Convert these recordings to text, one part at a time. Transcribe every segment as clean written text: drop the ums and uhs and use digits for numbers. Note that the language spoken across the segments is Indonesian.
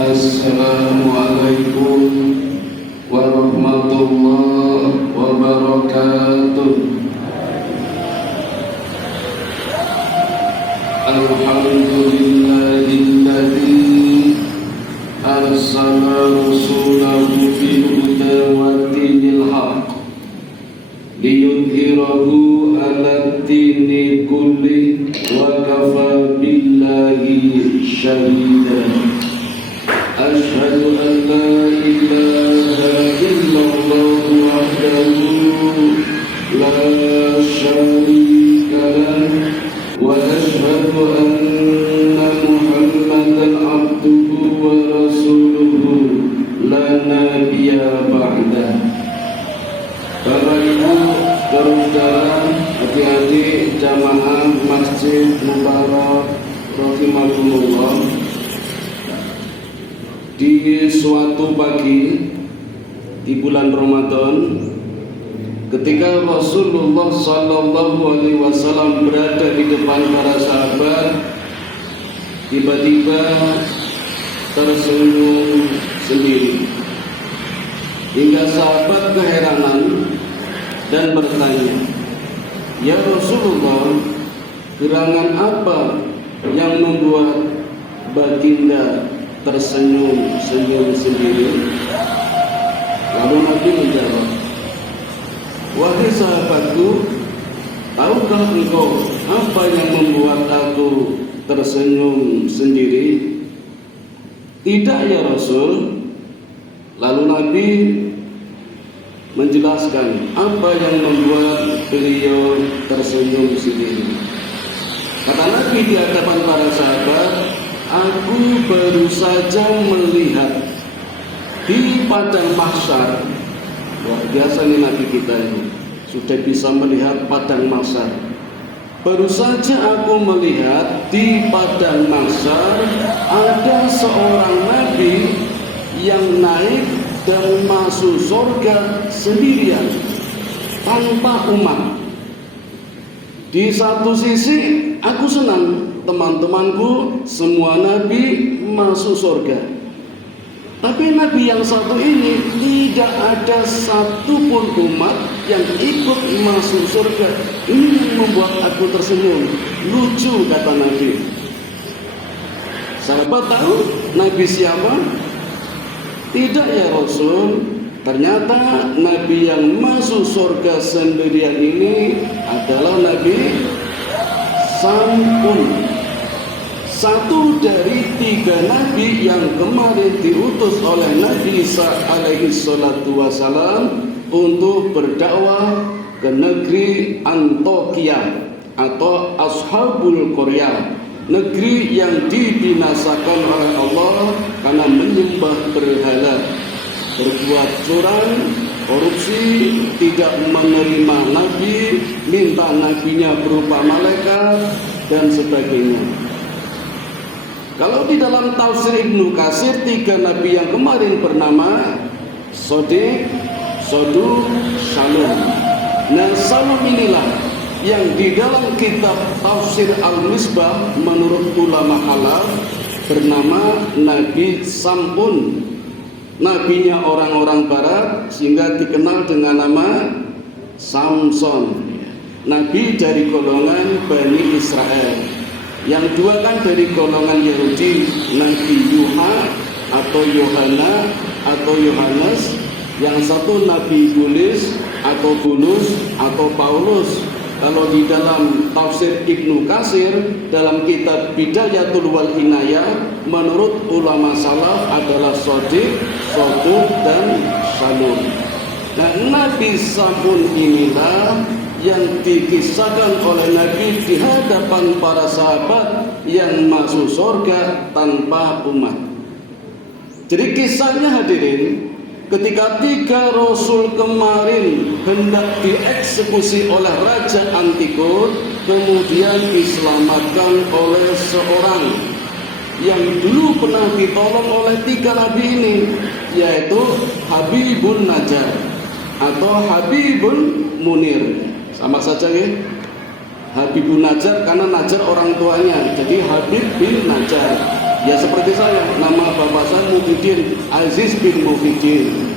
Assalamualaikum warahmatullahi wabarakatuh. Alhamdulillahilladzi arsala rasulahu bil huda wa dinil haqq liyudhhirahu 'ala dini kulli wa kafa billahi shahida. Asyhadu an la ilaha illallah wahdahu la syarika lahu wa asyhadu anna Muhammadan abduhu wa rasuluhu la nabiyya ba'dah. Bapak Ibu, saudara, adik-adik jamaah Masjid Mubarak rahimakumullah. Di suatu pagi di bulan Ramadan, ketika Rasulullah Sallallahu Alaihi Wasallam berada di depan para sahabat, tiba-tiba tersenyum sendiri, hingga sahabat keheranan dan bertanya, "Ya Rasulullah, gerangan apa yang membuat baginda tersenyum-senyum sendiri?" Lalu Nabi menjawab, "Wahai sahabatku, tahukah engkau apa yang membuat aku tersenyum sendiri?" "Tidak ya Rasul." Lalu Nabi menjelaskan apa yang membuat beliau tersenyum sendiri. Kata Nabi di hadapan para sahabat, "Aku baru saja melihat di padang mahsyar." Wah, biasa nih Nabi kita ini sudah bisa melihat padang mahsyar. "Baru saja aku melihat di padang mahsyar ada seorang nabi yang naik dan masuk surga sendirian tanpa umat. Di satu sisi aku senang, teman-temanku semua nabi masuk surga. Tapi nabi yang satu ini tidak ada satupun umat yang ikut masuk surga. Ini yang membuat aku tersenyum. Lucu," kata Nabi. Sahabat tahu nabi siapa? "Tidak ya Rasul." Ternyata nabi yang masuk surga sendirian ini adalah Nabi Sam'un, satu dari 3 nabi yang kemarin diutus oleh Nabi Isa alaihi salatu wasalam untuk berdakwah ke negeri Antokia atau Ashabul Qaryah, negeri yang dibinasakan oleh Allah karena menyembah berhala, berbuat curang, korupsi, tidak menerima nabi, minta nabinya berupa malaikat, dan sebagainya. Kalau di dalam tafsir Ibnu Katsir, 3 nabi yang kemarin bernama Shadiq, Saduq, Shalom. Nah, Shalom inilah yang di dalam kitab tafsir Al-Misbah menurut ulama halaf bernama Nabi Sam'un, nabinya orang-orang barat, sehingga dikenal dengan nama Samson, nabi dari golongan Bani Israel. Yang 2 kan dari golongan Yahudi, Nabi Yuha atau Yohana atau Yohanes. Yang 1 Nabi Bulus atau Bulus atau Paulus. Kalau di dalam tafsir Ibnu Katsir dalam kitab Bidayatul wal Inayah, menurut ulama salaf adalah Shadiq, Saduq, dan Shalom. Nah, Nabi Sam'un inilah yang dikisahkan oleh Nabi di hadapan para sahabat yang masuk surga tanpa umat. Jadi kisahnya hadirin, ketika 3 rasul kemarin hendak dieksekusi oleh Raja Antikot, kemudian diselamatkan oleh seorang yang dulu pernah ditolong oleh 3 nabi ini, yaitu Habibun Najjar atau Habibun Munir. Sama saja ya, Habibun Najjar karena Najjar orang tuanya, jadi Habib bin Najjar. Ya seperti saya, nama bapak saya Muhyiddin Aziz bin Muhyiddin.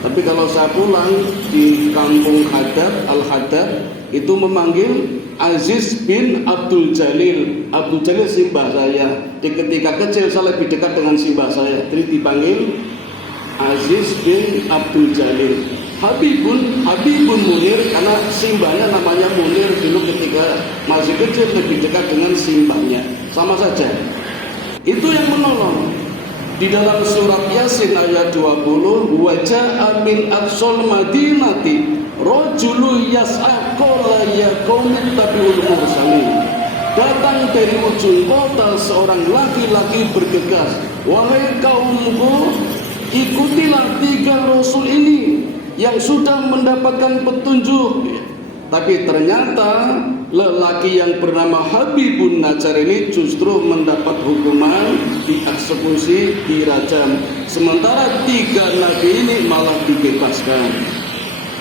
Tapi kalau saya pulang di kampung Haddad, Al-Haddad, itu memanggil Aziz bin Abdul Jalil. Abdul Jalil simbah saya. Di ketika kecil saya lebih dekat dengan simbah saya, jadi dipanggil Aziz bin Abdul Jalil. Habibun Munir, karena simbahnya namanya Munir dulu ketika masih kecil lebih dekat dengan simbahnya. Sama saja. Itu yang menolong. Di dalam surat Yasin ayat 20, wajah min aqsal madinati rajulu yas'a qala ya qaumi tabi'ul mursalin. Datang dari ujung kota seorang laki-laki bergegas, wahai kaumku, ikutilah 3 rasul ini yang sudah mendapatkan petunjuk. Tapi ternyata lelaki yang bernama Habibun Najjar ini justru mendapat hukuman dieksekusi, dirajam. Sementara 3 nabi ini malah dibebaskan.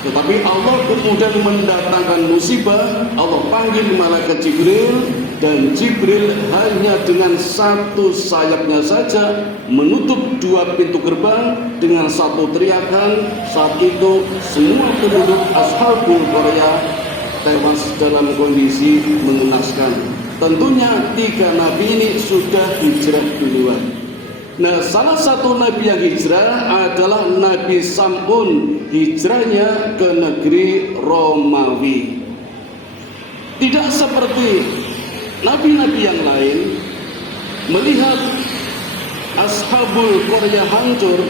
Tetapi Allah kemudian mendatangkan musibah. Allah panggil malaikat Jibril, dan Jibril hanya dengan 1 sayapnya saja menutup 2 pintu gerbang dengan 1 teriakan. Saat itu semua penduduk Ashabul Qaryah tewas dalam kondisi mengenaskan. Tentunya 3 nabi ini sudah hijrah duluan. Nah, salah satu nabi yang hijrah adalah Nabi Sam'un. Hijrahnya ke negeri Romawi. Tidak seperti nabi-nabi yang lain melihat Ashabul Qaryah hancur,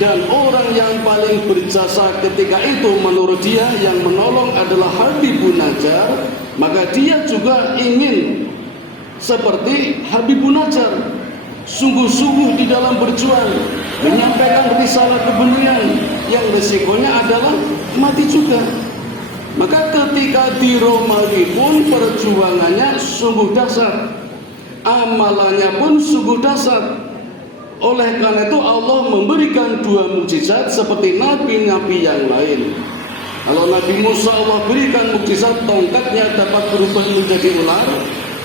dan orang yang paling berjasa ketika itu menurut dia yang menolong adalah Habibun Najjar, maka dia juga ingin seperti Habibun Najjar, sungguh-sungguh di dalam berjuang menyampaikan risalah kebenaran yang resikonya adalah mati juga. Maka ketika di Romawi pun perjuangannya sungguh dahsyat, amalannya pun sungguh dahsyat. Oleh karena itu Allah memberikan 2 mukjizat seperti nabi-nabi yang lain. Kalau Nabi Musa Allah berikan mukjizat, tongkatnya dapat berubah menjadi ular,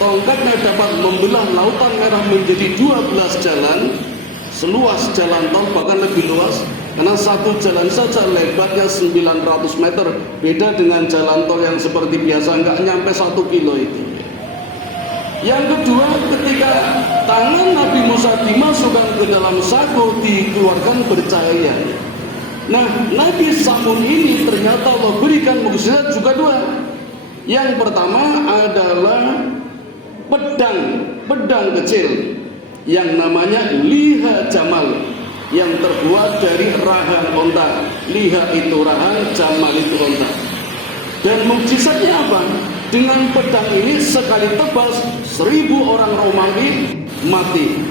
tongkatnya dapat membelah lautan merah menjadi 12 jalan, seluas jalan tol bahkan lebih luas, karena 1 jalan saja lebarnya 900 meter, beda dengan jalan tol yang seperti biasa nggak nyampe 1 kilo itu. Yang kedua, ketika tangan Nabi Musa dimasukkan ke dalam saku, dikeluarkan bercahaya. Nah, Nabi Sam'un ini ternyata Allah berikan mukjizat juga 2. Yang pertama adalah pedang kecil yang namanya liha jamal, yang terbuat dari rahang onta. Liha itu rahang, jamal itu onta. Dan mukjizatnya apa? Dengan pedang ini sekali tebas 1000 orang Romawi mati.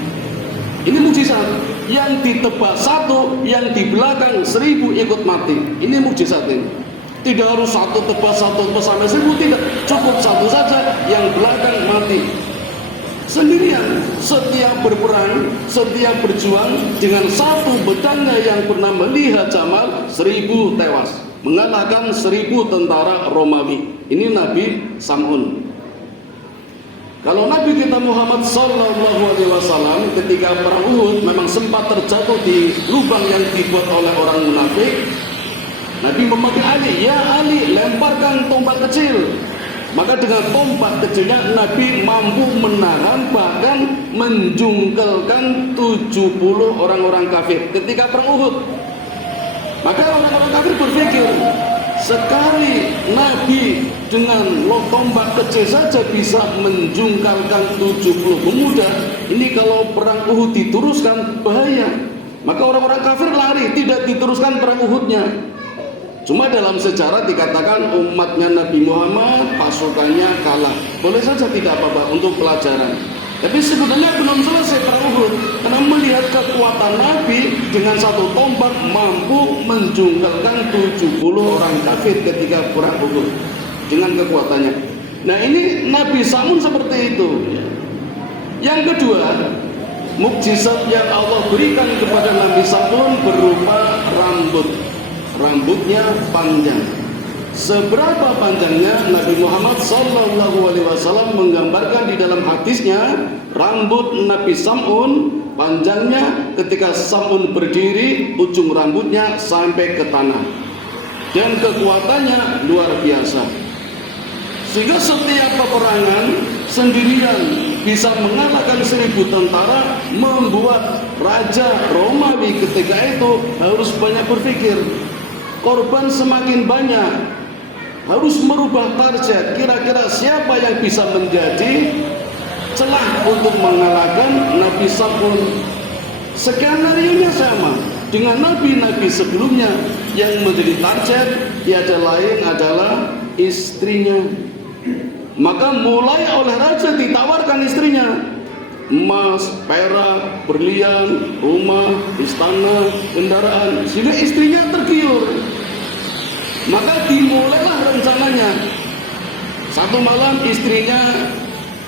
Ini mukjizat. Yang ditebas 1, yang di belakang 1000 ikut mati. Ini mukjizat ini. Tidak harus 1 tebas sampai 1000, tidak. Cukup 1 saja, yang belakang mati. Sendirian, setiap berperang, setiap berjuang dengan 1 pedangnya yang bernama liha jamal, 1000 tewas, mengalahkan 1000 tentara Romawi. Ini Nabi Sam'un. Kalau Nabi kita Muhammad SAW ketika perang Uhud memang sempat terjatuh di lubang yang dibuat oleh orang munafik. Nabi memanggil Ali, ya Ali, lemparkan tombak kecil. Maka dengan tombak kecilnya Nabi mampu menahan bahkan menjungkelkan 70 orang-orang kafir ketika perang Uhud. Maka orang-orang kafir berpikir, sekali Nabi dengan tombak kecil saja bisa menjungkalkan 70 pemuda, ini kalau perang Uhud diteruskan bahaya. Maka orang-orang kafir lari, tidak diteruskan perang Uhudnya. Cuma dalam sejarah dikatakan umatnya Nabi Muhammad pasukannya kalah. Boleh saja tidak apa-apa untuk pelajaran. Tapi sebenarnya belum selesai perang Uhud, karena melihat kekuatan Nabi dengan 1 tombak mampu menjungkalkan 70 orang kafir ketika perang Uhud dengan kekuatannya. Nah, ini Nabi Sam'un seperti itu. Yang kedua, mukjizat yang Allah berikan kepada Nabi Sam'un berupa rambut. Rambutnya panjang Seberapa panjangnya Nabi Muhammad SAW menggambarkan di dalam hadisnya, rambut Nabi Sam'un panjangnya ketika Sam'un berdiri, ujung rambutnya sampai ke tanah, dan kekuatannya luar biasa, sehingga setiap peperangan sendirian bisa mengalahkan 1000 tentara, membuat Raja Romawi ketika itu harus banyak berpikir. Korban semakin banyak, harus merubah target, kira-kira siapa yang bisa menjadi celah untuk mengalahkan Nabi Sam'un. Skenario-nya sama dengan nabi-nabi sebelumnya, yang menjadi target tiada lain adalah istrinya. Maka mulai oleh raja ditawarkan istrinya, emas, perak, berlian, rumah, istana, kendaraan, sehingga istrinya tergiur. Maka dimulailah rencananya. Satu malam istrinya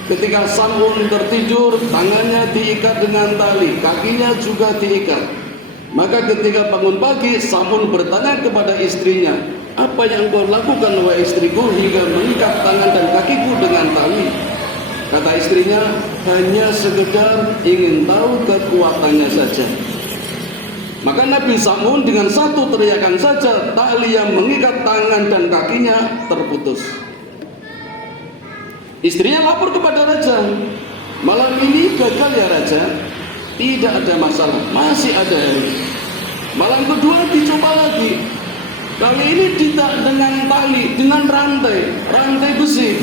ketika Sam'un tertidur, tangannya diikat dengan tali, kakinya juga diikat. Maka ketika bangun pagi, Sam'un bertanya kepada istrinya, "Apa yang kau lakukan wahai istriku hingga mengikat tangan dan kakiku dengan tali?" Kata istrinya, "Hanya sekedar ingin tahu kekuatannya saja." Maka Nabi Sam'un dengan satu teriakan saja, tali yang mengikat tangan dan kakinya terputus. Istrinya lapor kepada raja, "Malam ini gagal ya raja?" "Tidak ada masalah, masih ada hari." Malam kedua dicoba lagi. Kali ini tidak dengan tali, dengan rantai besi.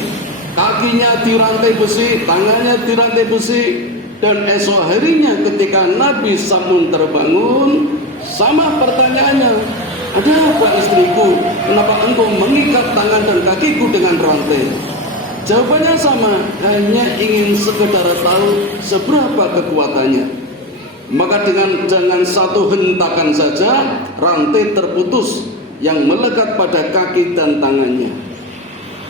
Kakinya dirantai besi, tangannya dirantai besi. Dan esok harinya ketika Nabi Sam'un terbangun, sama pertanyaannya, "Ada apa istriku? Kenapa engkau mengikat tangan dan kakiku dengan rantai?" Jawabannya sama, hanya ingin sekedar tahu seberapa kekuatannya. Maka dengan satu hentakan saja, rantai terputus yang melekat pada kaki dan tangannya.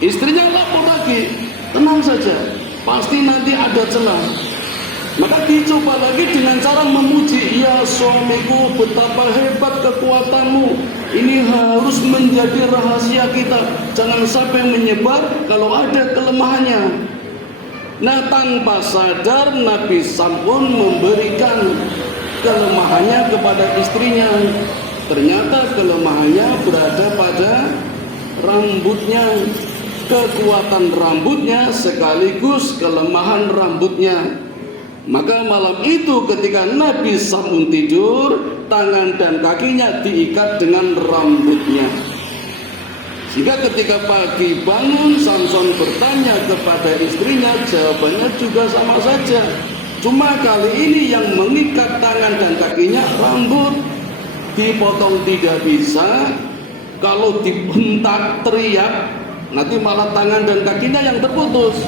Istrinya lapor lagi, "Tenang saja, pasti nanti ada celah." Maka dicoba lagi dengan cara memuji, "Ya suamiku, betapa hebat kekuatanmu. Ini harus menjadi rahasia kita. Jangan sampai menyebar kalau ada kelemahannya." Nah, tanpa sadar Nabi Sam'un memberikan kelemahannya kepada istrinya. Ternyata kelemahannya berada pada rambutnya. Kekuatan rambutnya sekaligus kelemahan rambutnya. Maka malam itu ketika Nabi Sam'un tidur, tangan dan kakinya diikat dengan rambutnya. Sehingga ketika pagi bangun, Samson bertanya kepada istrinya, jawabannya juga sama saja. Cuma kali ini yang mengikat tangan dan kakinya rambut. Dipotong tidak bisa, kalau dibentak teriak, nanti malah tangan dan kakinya yang terputus.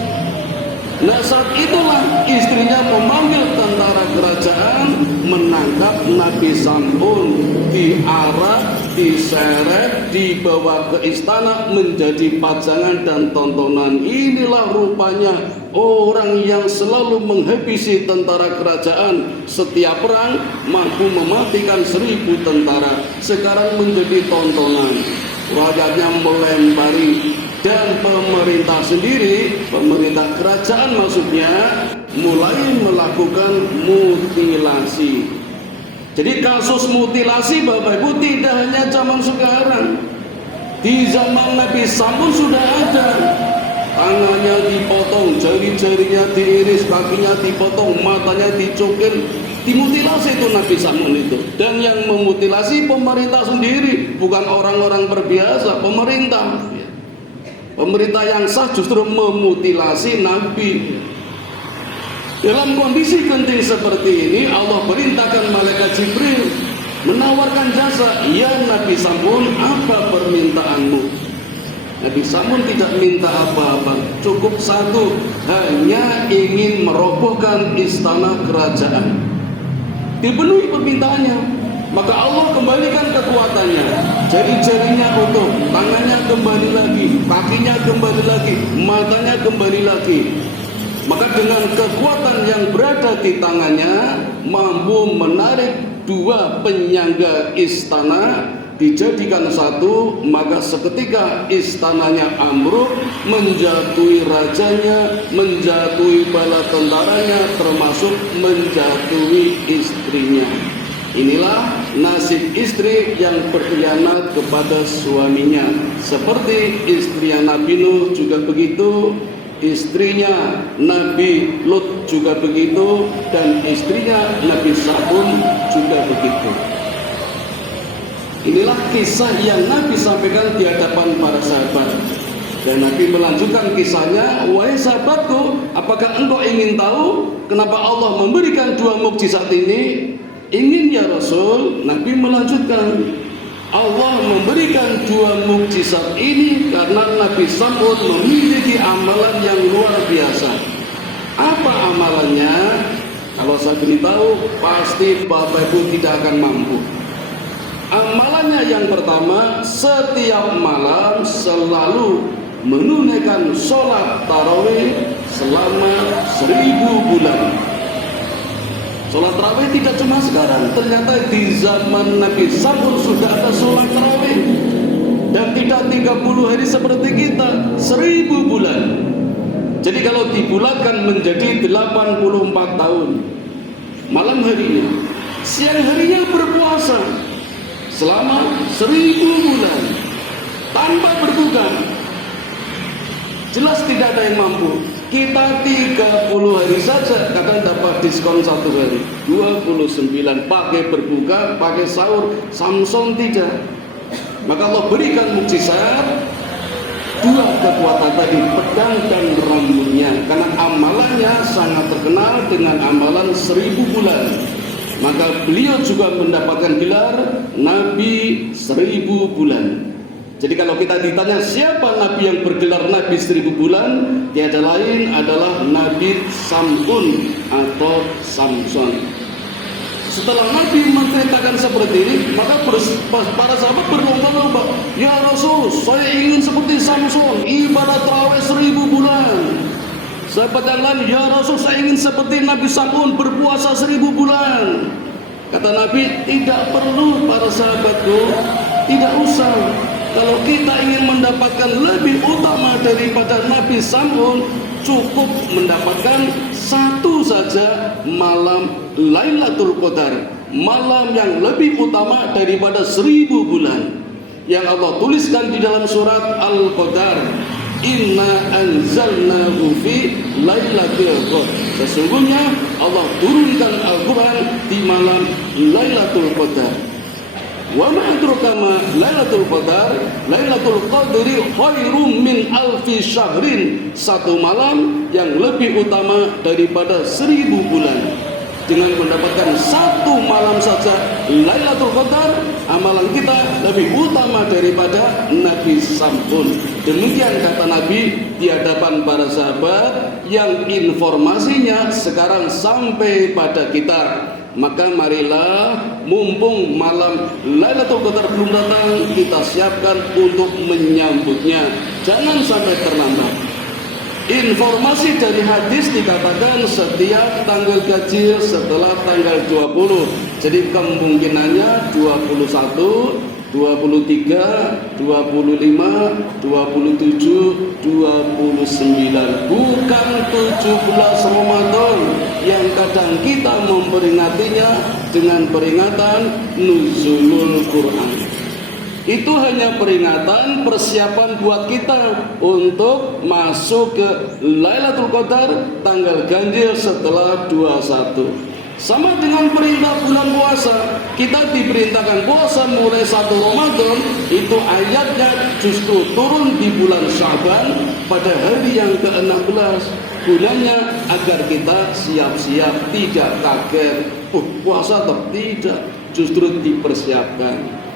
Nah, saat itulah istrinya memanggil tentara kerajaan, menangkap Nabi Sam'un, diarak, diseret, dibawa ke istana menjadi pajangan dan tontonan. Inilah rupanya orang yang selalu menghabisi tentara kerajaan. Setiap perang mampu mematikan 1000 tentara. Sekarang menjadi tontonan. Rakyatnya melempari. Dan pemerintah sendiri, pemerintah kerajaan maksudnya, mulai melakukan mutilasi. Jadi kasus mutilasi Bapak Ibu tidak hanya zaman sekarang. Di zaman Nabi Sam'un sudah ada. Tangannya dipotong, jari-jarinya diiris, kakinya dipotong, matanya dicukir. Dimutilasi itu Nabi Sam'un itu. Dan yang memutilasi pemerintah sendiri, bukan orang-orang berbiasa, pemerintah. Pemerintah yang sah justru memutilasi Nabi. Dalam kondisi genting seperti ini, Allah perintahkan malaikat Jibril menawarkan jasa. "Ya Nabi Sam'un, apa permintaanmu?" Nabi Sam'un tidak minta apa-apa, cukup satu, hanya ingin merobohkan istana kerajaan. Dipenuhi permintaannya. Maka Allah kembalikan kekuatannya. Jari-jarinya utuh, tangannya kembali lagi, kakinya kembali lagi, matanya kembali lagi. Maka dengan kekuatan yang berada di tangannya, mampu menarik 2 penyangga istana dijadikan satu, maka seketika istananya ambruk, menjatuhi rajanya, menjatuhi bala tentaranya, termasuk menjatuhi istrinya. Inilah nasib istri yang berkhianat kepada suaminya. Seperti istrinya Nabi Nuh juga begitu, istrinya Nabi Lut juga begitu, dan istrinya Nabi Sabun juga begitu. Inilah kisah yang Nabi sampaikan di hadapan para sahabat. Dan Nabi melanjutkan kisahnya, wahai sahabatku, apakah engkau ingin tahu kenapa Allah memberikan dua mukjizat ini? Ingin ya Rasul. Nabi melanjutkan, Allah memberikan dua mukjizat ini karena Nabi Samud memiliki amalan yang luar biasa. Apa amalannya? Kalau saya beritahu, pasti Bapak Ibu tidak akan mampu. Amalannya yang pertama, setiap malam selalu menunaikan sholat tarawih selama 1000 bulan. Sholat tarawih tidak cuma sekarang, ternyata di zaman Nabi Samud sudah ada sholat tarawih. Dan tidak 30 hari seperti kita, 1000 bulan. Jadi kalau dibulatkan menjadi 84 tahun. Malam harinya, siang harinya berpuasa selama 1000 bulan tanpa berbuka. Jelas tidak ada yang mampu. Kita 30 hari saja kadang dapat diskon 1 hari, 29 pakai berbuka, pakai sahur. Samson tidak. Maka Allah berikan mukjizat, dua kekuatan tadi, pedang dan rambutnya, karena amalannya sangat terkenal dengan amalan 1000 bulan. Maka beliau juga mendapatkan gelar Nabi 1000 bulan. Jadi kalau kita ditanya siapa Nabi yang bergelar Nabi 1000 bulan, tiada lain adalah Nabi Samsun atau Samson. Setelah Nabi menceritakan seperti ini, maka para sahabat berlomba-lomba, ya Rasul, saya ingin seperti Samson, ibadah tarawih 1000 bulan. Sahabat yang lain, ya Rasul, saya ingin seperti Nabi Samsun, berpuasa 1000 bulan. Kata Nabi, tidak perlu para sahabatku, tidak usah. Kalau kita ingin mendapatkan lebih utama daripada Nabi Samsun, cukup mendapatkan satu saja malam Lailatul Qadar, malam yang lebih utama daripada 1000 bulan, yang Allah tuliskan di dalam surat Al-Qadar, Inna anzalnahu fi Lailatul Qadar. Sesungguhnya Allah turunkan Al-Quran di malam Lailatul Qadar. Wa ma adraka ma Lailatul Qadar, Lailatul Qadri khairum min alfi syahrin. Satu malam yang lebih utama daripada 1000 bulan. Dengan mendapatkan satu malam saja Lailatul Qadar, amalan kita lebih utama daripada Nabi Samsun. Demikian kata Nabi di hadapan para sahabat yang informasinya sekarang sampai pada kita. Maka marilah, mumpung malam Lailatul Qadar belum datang, kita siapkan untuk menyambutnya. Jangan sampai terlambat. Informasi dari hadis dikatakan setiap tanggal ganjil setelah tanggal 20. Jadi kemungkinannya 21, 23, 25, 27, 29. Bukan 17 Ramadan yang kadang kita memperingatinya dengan peringatan Nuzulul Quran. Itu hanya peringatan, persiapan buat kita untuk masuk ke Lailatul Qadar tanggal ganjil setelah 21. Sama dengan perintah bulan puasa, kita diperintahkan puasa mulai 1 Ramadan, itu ayatnya justru turun di bulan Syaban pada hari yang ke-16. Gunanya agar kita siap-siap, tidak kaget, puasa atau tidak, justru dipersiapkan.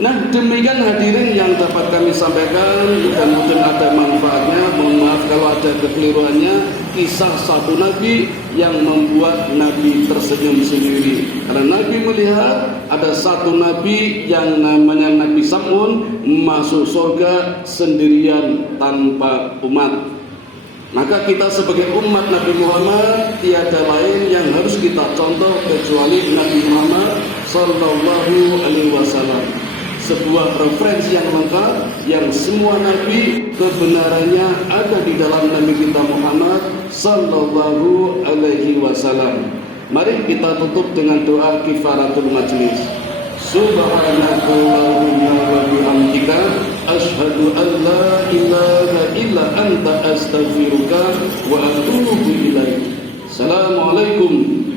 Nah, demikian hadirin yang dapat kami sampaikan. Mudah-mudahan ada manfaatnya. Mohon maaf kalau ada kekeliruannya. Kisah satu Nabi yang membuat Nabi tersenyum sendiri, karena Nabi melihat ada satu Nabi yang namanya Nabi Samud masuk surga sendirian tanpa umat. Maka kita sebagai umat Nabi Muhammad tiada lain yang harus kita contoh kecuali Nabi Muhammad Sallallahu Alaihi Wasallam. sebuah referensi yang lengkap yang semua nabi kebenarannya ada di dalam Nabi kita Muhammad sallallahu alaihi wasallam. Mari kita tutup dengan doa kifaratul majlis. Subhanakallahumma wa bihamdika asyhadu an la ilaha illa anta astaghfiruka wa atubu ilaik. Assalamualaikum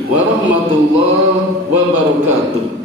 warahmatullahi wabarakatuh.